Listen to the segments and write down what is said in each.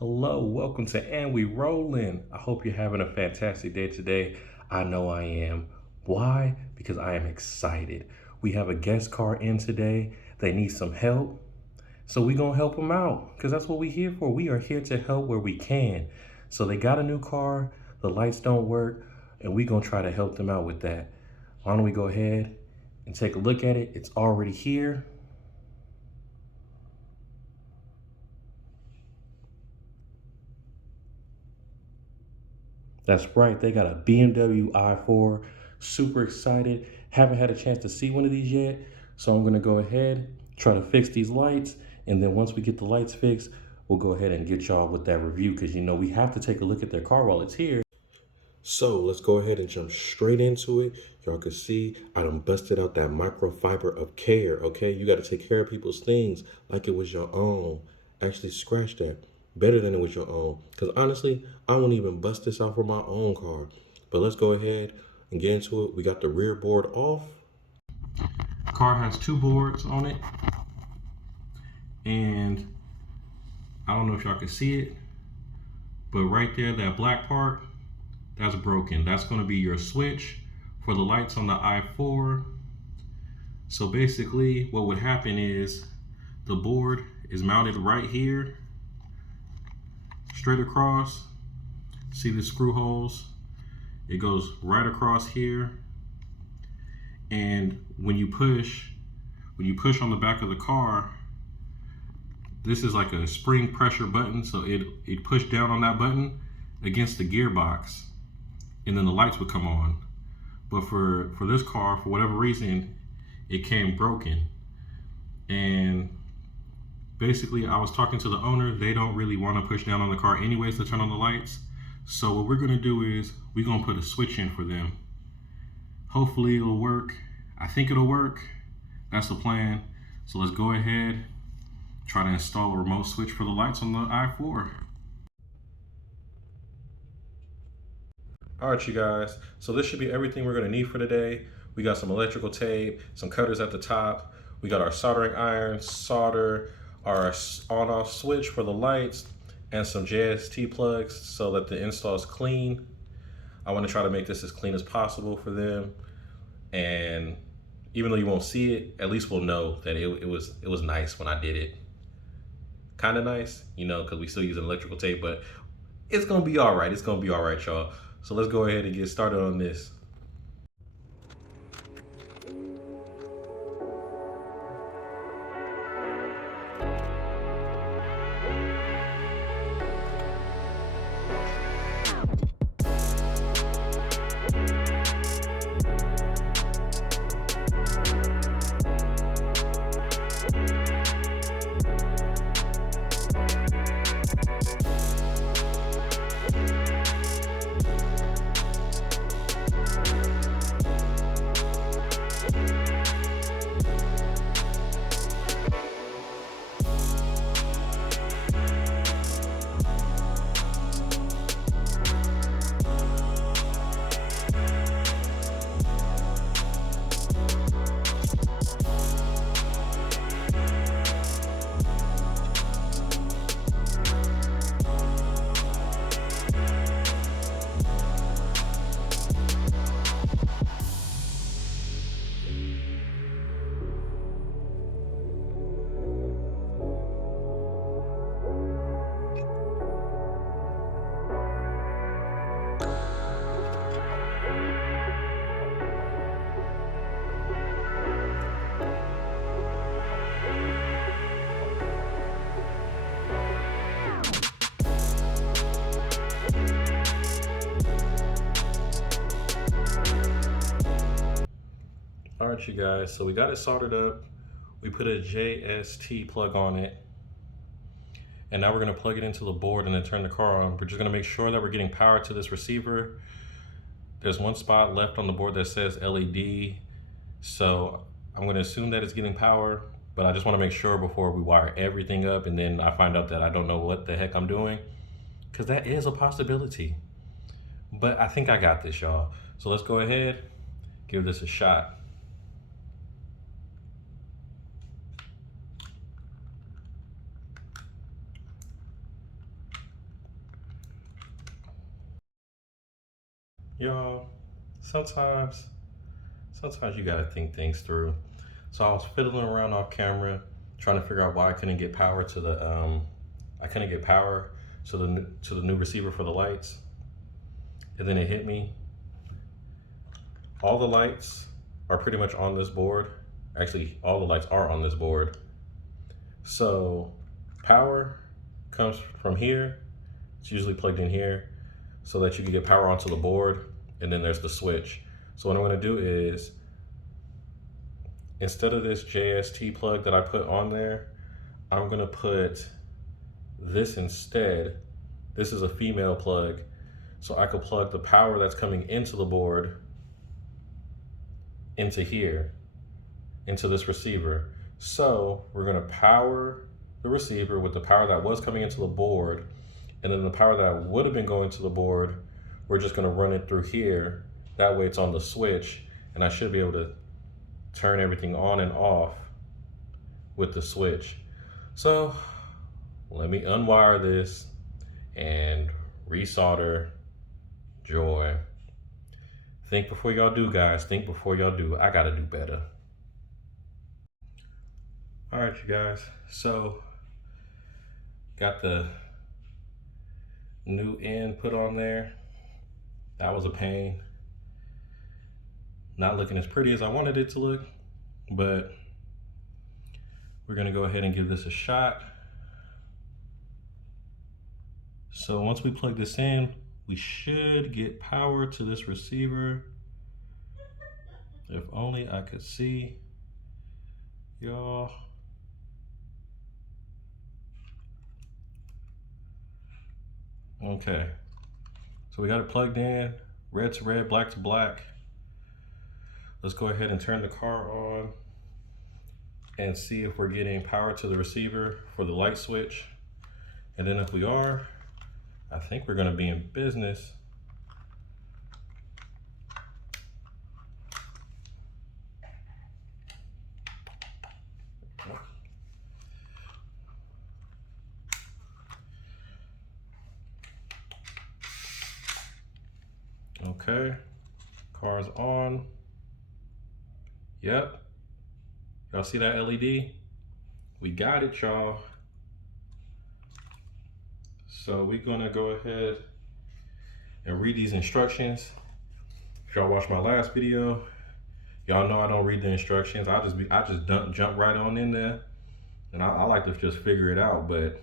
Hello, welcome to And We Rollin'. I hope you're having a fantastic day today. I know I am. Why? Because I am excited. We have a guest car in today. They need some help. So we gonna help them out because that's what we here for. We are here to help where we can. So they got a new car, the lights don't work, and we gonna try to help them out with that. Why don't we go ahead and take a look at it? It's already here. That's right, they got a BMW i4. Super excited. Haven't had a chance to see one of these yet. So I'm gonna go ahead, try to fix these lights. And then once we get the lights fixed, we'll go ahead and get y'all with that review because we have to take a look at their car while it's here. So let's go ahead and jump straight into it. Y'all can see I done busted out that microfiber of care, okay? You gotta take care of people's things like it was your own. Actually scratch that better than it was your own. Because honestly, I won't even bust this out for my own car. But let's go ahead and get into it. We got the rear board off. The car has two boards on it. And I don't know if y'all can see it, but right there, that black part, that's broken. That's going to be your switch for the lights on the i4. So basically what would happen is the board is mounted right here, straight across. See the screw holes? It goes right across here. And when you push on the back of the car, this is like a spring pressure button. So it pushed down on that button against the gearbox, and then the lights would come on. But for this car, for whatever reason, it came broken. And basically I was talking to the owner. They don't really want to push down on the car anyways to turn on the lights. So what we're gonna do is we're gonna put a switch in for them. Hopefully it'll work. I think it'll work. That's the plan. So let's go ahead, try to install a remote switch for the lights on the i4. All right, you guys, so this should be everything we're gonna need for today. We got some electrical tape, some cutters at the top. We got our soldering iron, solder, our on-off switch for the lights, and some JST plugs so that the install is clean. I wanna try to make this as clean as possible for them. And even though you won't see it, at least we'll know that it was nice when I did it. Kinda nice, because we still using electrical tape, but it's gonna be all right. It's gonna be all right, y'all. So let's go ahead and get started on this. All right, you guys, so we got it soldered up. We put a JST plug on it. And now we're gonna plug it into the board and then turn the car on. We're just gonna make sure that we're getting power to this receiver. There's one spot left on the board that says LED. So I'm gonna assume that it's getting power, but I just wanna make sure before we wire everything up and then I find out that I don't know what the heck I'm doing, because that is a possibility. But I think I got this, y'all. So let's go ahead, give this a shot. Y'all, sometimes you gotta think things through. So I was fiddling around off camera, trying to figure out why I couldn't get power to the to the new receiver for the lights. And then it hit me. All the lights are pretty much on this board. Actually, all the lights are on this board. So power comes from here. It's usually plugged in here so that you can get power onto the board. And then there's the switch. So what I'm gonna do is, instead of this JST plug that I put on there, I'm gonna put this instead. This is a female plug. So I could plug the power that's coming into the board into here, into this receiver. So we're gonna power the receiver with the power that was coming into the board, and then the power that would have been going to the board, we're just gonna run it through here. That way it's on the switch, and I should be able to turn everything on and off with the switch. So let me unwire this and resolder. Joy. Think before y'all do, guys. Think before y'all do. I gotta do better. All right, you guys. So got the new end put on there. That was a pain. Not looking as pretty as I wanted it to look, but we're gonna go ahead and give this a shot. So once we plug this in, we should get power to this receiver. If only I could see y'all. Okay, so we got it plugged in, red to red, black to black. Let's go ahead and turn the car on and see if we're getting power to the receiver for the light switch. And then if we are, I think we're gonna be in business. Okay, car's on. Yep, y'all see that LED? We got it, y'all. So we're gonna go ahead and read these instructions. If y'all watched my last video, y'all know I don't read the instructions. I just jump right on in there, and I like to just figure it out. But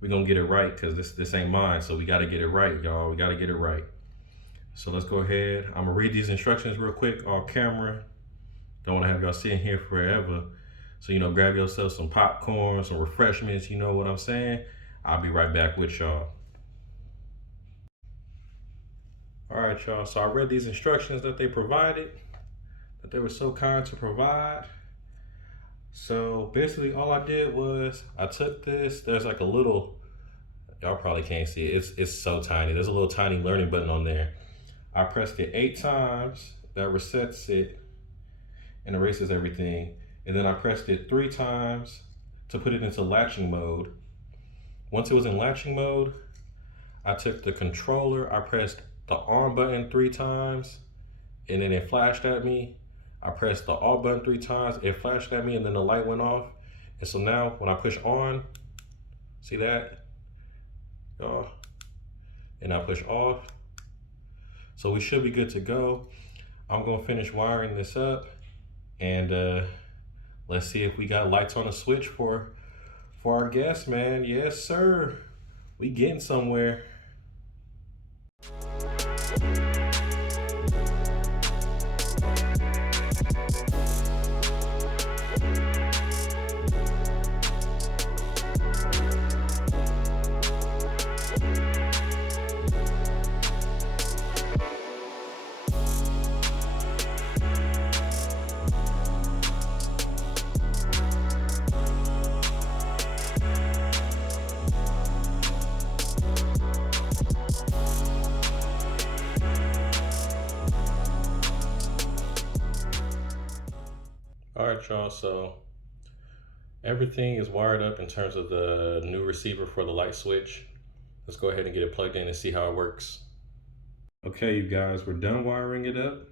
we're gonna get it right, because this ain't mine. So we gotta get it right, y'all. We gotta get it right. So let's go ahead. I'm gonna read these instructions real quick off camera. Don't wanna have y'all sitting here forever. So, grab yourself some popcorn, some refreshments, you know what I'm saying? I'll be right back with y'all. All right, y'all, so I read these instructions that they provided, that they were so kind to provide. So basically all I did was I took this, there's like a little, y'all probably can't see it, it's so tiny. There's a little tiny learning button on there. I pressed it 8 times, that resets it and erases everything. And then I pressed it 3 times to put it into latching mode. Once it was in latching mode, I took the controller, I pressed the on button 3 times, and then it flashed at me. I pressed the off button 3 times, it flashed at me, and then the light went off. And so now when I push on, see that? Y'all? And I push off. So we should be good to go. I'm gonna finish wiring this up, and let's see if we got lights on the switch for our guests, man. Yes, sir. We getting somewhere. All right, y'all, so everything is wired up in terms of the new receiver for the light switch. Let's go ahead and get it plugged in and see how it works. Okay, you guys, we're done wiring it up.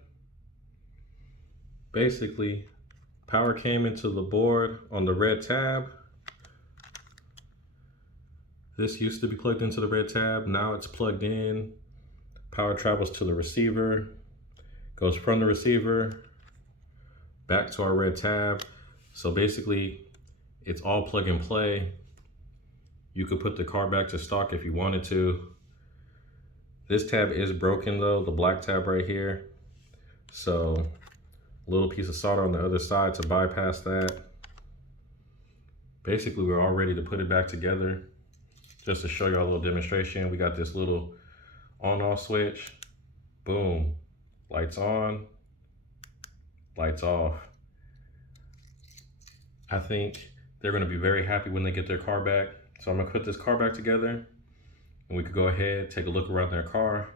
Basically, power came into the board on the red tab. This used to be plugged into the red tab. Now it's plugged in. Power travels to the receiver, goes from the receiver back to our red tab. So basically, it's all plug and play. You could put the car back to stock if you wanted to. This tab is broken though, the black tab right here. So a little piece of solder on the other side to bypass that. Basically, we're all ready to put it back together. Just to show y'all a little demonstration, we got this little on-off switch. Boom, lights on, lights off. I think they're gonna be very happy when they get their car back. So I'm gonna put this car back together and we could go ahead, take a look around their car.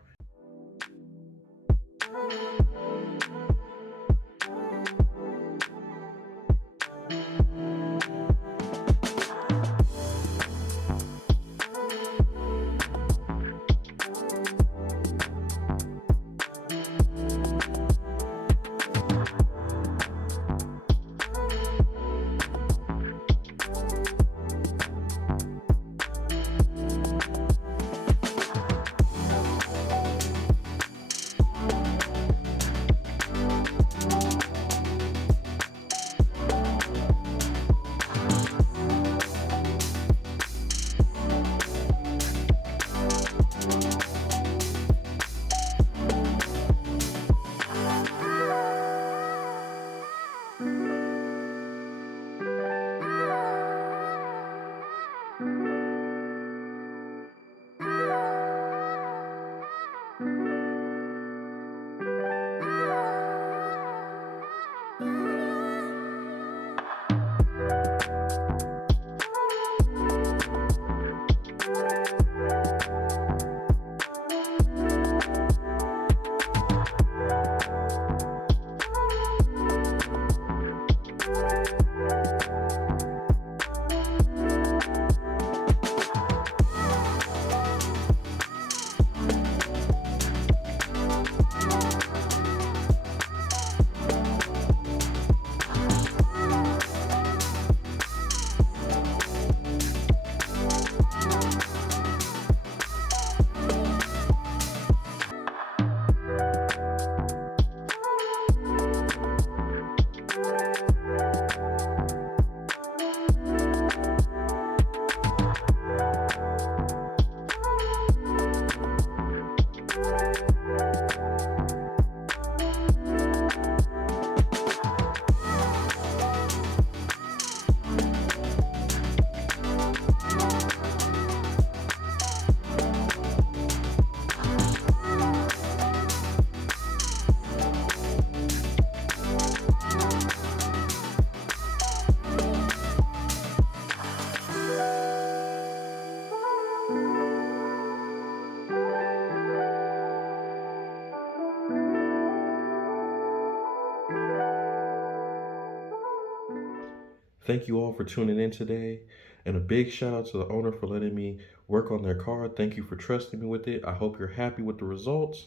Thank you all for tuning in today. And a big shout out to the owner for letting me work on their car. Thank you for trusting me with it. I hope you're happy with the results.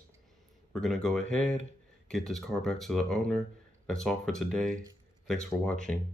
We're going to go ahead, get this car back to the owner. That's all for today. Thanks for watching.